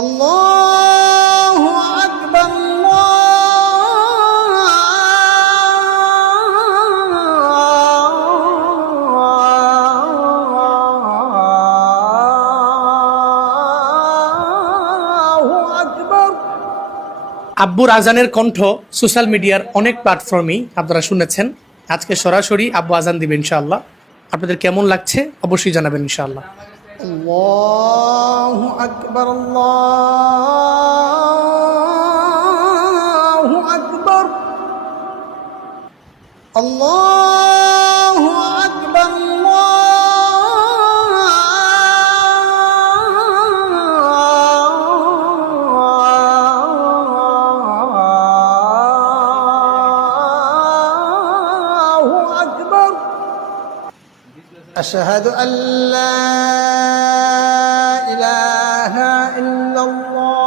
আল্লাহু আকবার, আল্লাহু আকবার। আব্বুর আজানের কণ্ঠ সোশ্যাল মিডিয়ার অনেক প্ল্যাটফর্মেই আপনারা শুনেছেন। আজকে সরাসরি আব্বু আজান দিবেন ইনশাআল্লাহ। আপনাদের কেমন লাগছে অবশ্যই জানাবেন ইনশাআল্লাহ। আল্লাহু আকবার, আল্লাহু আকবার, আল্লাহু আকবার, আল্লাহু আকবার। আশহাদু আল্লা ইলাহা ইল্লাল্লাহ।